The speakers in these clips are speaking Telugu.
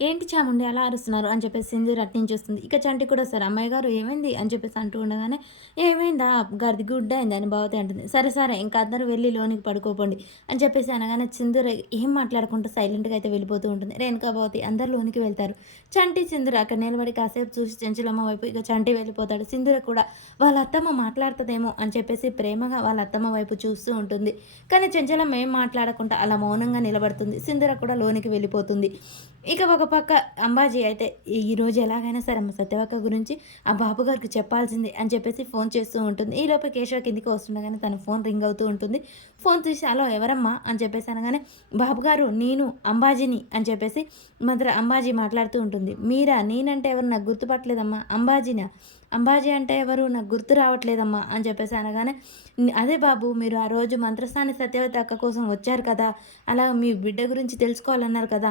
ఏంటి చాముండి అలా అరుస్తున్నారు అని చెప్పేసి సింధూర్ అటునుంచి చూస్తుంది. ఇక చంటి కూడా వస్తారు. అమ్మాయి గారు ఏమైంది అని చెప్పేసి అంటూ ఉండగానే, ఏమైందా గది గుడ్డ అయింది అని భవతి అంటుంది. సరే సరే ఇంక అందరూ వెళ్ళి లోనికి పడుకోపోండి అని చెప్పేసి అనగానే సింధూర్ ఏం మాట్లాడకుండా సైలెంట్‌గా అయితే వెళ్ళిపోతూ ఉంటుంది. రేణుక, భవతి అందరూ లోనికి వెళ్తారు. చంటి, సింధూర్ అక్కడ నిలబడి కాసేపు చూసి చెంచలమ్మ వైపు ఇక చంటి వెళ్ళిపోతాడు. సింధూర కూడా వాళ్ళ అత్తమ్మ మాట్లాడుతదేమో అని చెప్పేసి ప్రేమగా వాళ్ళ అత్తమ్మ వైపు చూస్తూ ఉంటుంది. కానీ చెంచలమ్మ ఏం మాట్లాడకుండా అలా మౌనంగా నిలబడుతుంది. సింధూర కూడా లోనికి వెళ్ళిపోతుంది. ఇక ఒక పక్క అంబాజీ అయితే ఈరోజు ఎలాగైనా సరే అమ్మ సత్యవక్క గురించి ఆ బాబు గారికి చెప్పాల్సిందే అని చెప్పేసి ఫోన్ చేస్తూ ఉంటుంది. ఈలోపు కేశవ కిందికి వస్తుండగానే తన ఫోన్ రింగ్ అవుతూ ఉంటుంది. ఫోన్ తీసి హలో ఎవరమ్మా అని చెప్పేసి అనగానే బాబు గారు నేను అంబాజీని అని చెప్పేసి అంబాజీ మాట్లాడుతూ ఉంటుంది. మీరా నేనంటే ఎవరు నాకు గుర్తుపట్టలేదమ్మా అంబాజీనా అంబాజీ అంటే ఎవరు నాకు గుర్తు రావట్లేదమ్మా అని చెప్పేసి అనగానే అదే బాబు మీరు ఆ రోజు మంత్రస్థాని సత్యవతి అక్క కోసం వచ్చారు కదా అలా మీ బిడ్డ గురించి తెలుసుకోవాలన్నారు కదా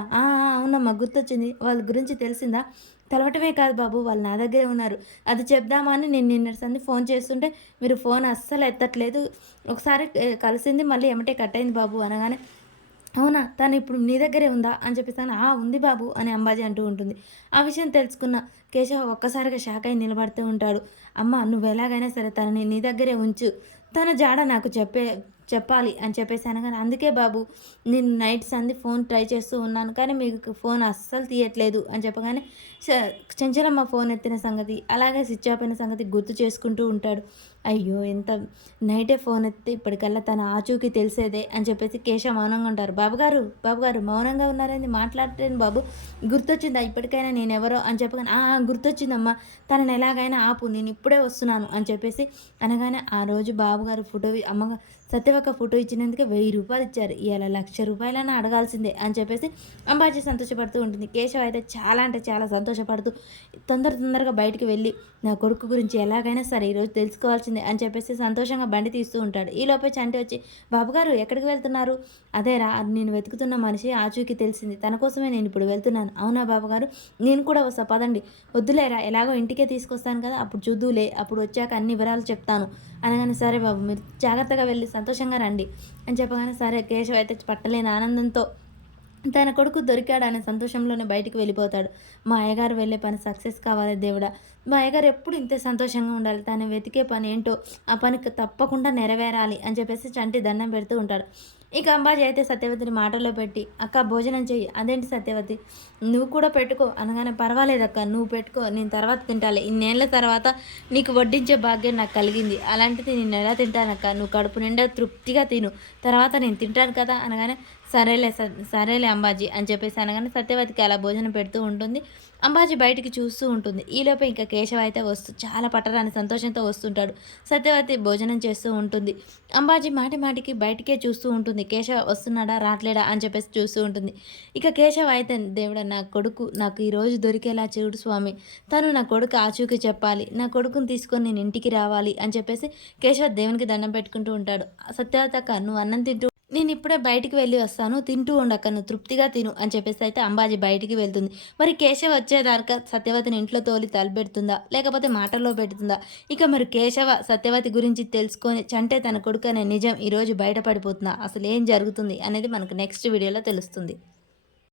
అవునమ్మా గుర్తొచ్చింది వాళ్ళ గురించి తెలిసిందా తెలవటమే కాదు బాబు వాళ్ళు నా దగ్గరే ఉన్నారు అది చెప్దామా అని నేను నిన్నటి సంది ఫోన్ చేస్తుంటే మీరు ఫోన్ అస్సలు ఎత్తట్లేదు ఒకసారి కలిసింది మళ్ళీ ఎమ్మటే కట్ అయింది బాబు అనగానే అవునా తను ఇప్పుడు నీ దగ్గరే ఉందా అని చెప్పేసాను ఉంది బాబు అని అంబాజీ అంటూ ఉంటుంది. ఆ విషయం తెలుసుకున్న కేశవ ఒక్కసారిగా షాక్ అయి నిలబడుతూ ఉంటాడు. అమ్మ నువ్వు ఎలాగైనా సరే తనని నీ దగ్గరే ఉంచు తన జాడ నాకు చెప్పాలి అని చెప్పేసి అనగానే అందుకే బాబు నేను నైట్స్ అంది ఫోన్ ట్రై చేస్తూ ఉన్నాను కానీ మీకు ఫోన్ అస్సలు తీయట్లేదు అని చెప్పగానే చెంచలమ్మ ఫోన్ ఎత్తిన సంగతి అలాగే స్విచ్ ఆఫ్ అయిన సంగతి గుర్తు చేసుకుంటూ ఉంటాడు. అయ్యో ఎంత నైటే ఫోన్ ఎత్తి ఇప్పటికల్లా తన ఆచూకీ తెలిసేదే అని చెప్పేసి కేశవ మౌనంగా ఉంటారు. బాబుగారు మౌనంగా ఉన్నారని మాట్లాడలేను బాబు గుర్తొచ్చిందా ఇప్పటికైనా నేను ఎవరో అని చెప్పగానే గుర్తొచ్చిందమ్మా తనని ఎలాగైనా ఆపు నేను ఇప్పుడే వస్తున్నాను అని చెప్పేసి అనగానే ఆ రోజు బాబుగారు ఫోటో అమ్మగా సత్యవక్క ఫోటో ఇచ్చినందుకే 1000 రూపాయలు ఇచ్చారు ఇవాళ 1,00,000 రూపాయలైనా అడగాల్సిందే అని చెప్పేసి అంబాజీ సంతోషపడుతూ ఉంటుంది. కేశవ అయితే చాలా అంటే చాలా సంతోషపడుతూ తొందరగా బయటికి వెళ్ళి నా కొడుకు గురించి ఎలాగైనా సరే ఈరోజు తెలుసుకోవాల్సిందే అని చెప్పేసి సంతోషంగా బండి తీస్తూ ఉంటాడు. ఈలోపే చంటి వచ్చి బాబుగారు ఎక్కడికి వెళ్తున్నారు అదేరా నేను వెతుకుతున్న మనిషి ఆచూకీ తెలిసింది తన కోసమే నేను ఇప్పుడు వెళ్తున్నాను అవునా బాబుగారు నేను కూడా వస్తా పదండి వద్దులేరా ఎలాగో ఇంటికే తీసుకొస్తాను కదా అప్పుడు చూద్దులే అప్పుడు వచ్చాక అన్ని వివరాలు చెప్తాను అనగానే సరే బాబు మీరు జాగ్రత్తగా వెళ్ళి సంతోషంగా రండి అని చెప్పగానే సరే కేశవ్ అయితే పట్టలేని ఆనందంతో తన కొడుకు దొరికాడనే సంతోషంలోనే బయటికి వెళ్ళిపోతాడు. మా అయ్యగారు వెళ్ళే పని సక్సెస్ కావాలి దేవుడా మా అయ్యగారు ఎప్పుడు ఇంతే సంతోషంగా ఉండాలి తను వెతికే పని ఏంటో ఆ పనికి తప్పకుండా నెరవేరాలి అని చెప్పేసి చంటి దండం పెడుతూ ఉంటాడు. ఇక అంబాజీ అయితే సత్యవతిని మాటల్లో పెట్టి అక్క భోజనం చెయ్యి అదేంటి సత్యవతి నువ్వు కూడా పెట్టుకో అనగానే పర్వాలేదక్క నువ్వు పెట్టుకో నేను తర్వాత తింటాలి ఇన్నేళ్ల తర్వాత నీకు వడ్డించే భాగ్యం నాకు కలిగింది అలాంటిది నేను ఎలా తింటానక్క నువ్వు కడుపు నిండా తృప్తిగా తిను తర్వాత నేను తింటాను కదా అనగానే సరేలే అంబాజీ అని చెప్పేసి అనగానే సత్యవతికి అలా భోజనం పెడుతూ ఉంటుంది. అంబాజీ బయటికి చూస్తూ ఉంటుంది. ఈలోపే ఇంకా కేశవ అయితే చాలా పట్టరాని సంతోషంతో వస్తుంటాడు. సత్యవతి భోజనం చేస్తూ ఉంటుంది. అంబాజీ మాటికి బయటికే చూస్తూ ఉంటుంది. కేశవ వస్తున్నాడా రాట్లేడా అని చెప్పేసి చూస్తూ ఉంటుంది. ఇక కేశవ అయితే దేవుడా నా కొడుకు నాకు ఈరోజు దొరికేలా చూడు స్వామి తను నా కొడుకు ఆచూకీ చెప్పాలి నా కొడుకుని తీసుకొని నేను ఇంటికి రావాలి అని చెప్పేసి కేశవ దేవునికి దండం పెట్టుకుంటూ ఉంటాడు. సత్యవతి అక్క నువ్వు అన్నం తింటూ నేను ఇప్పుడే బయటికి వెళ్ళి వస్తాను తింటూ ఉండక్క నువ్వు తృప్తిగా తిను అని చెప్పేసి అయితే అంబాజీ బయటికి వెళ్తుంది. మరి కేశవ వచ్చేదాకా సత్యవతిని ఇంట్లో తోలి తలపెడుతుందా లేకపోతే మాటల్లో పెడుతుందా ఇక మరి కేశవ సత్యవతి గురించి తెలుసుకొని చంటే తన కొడుకు అనే నిజం ఈరోజు బయటపడిపోతుందా అసలు ఏం జరుగుతుంది అనేది మనకు నెక్స్ట్ వీడియోలో తెలుస్తుంది.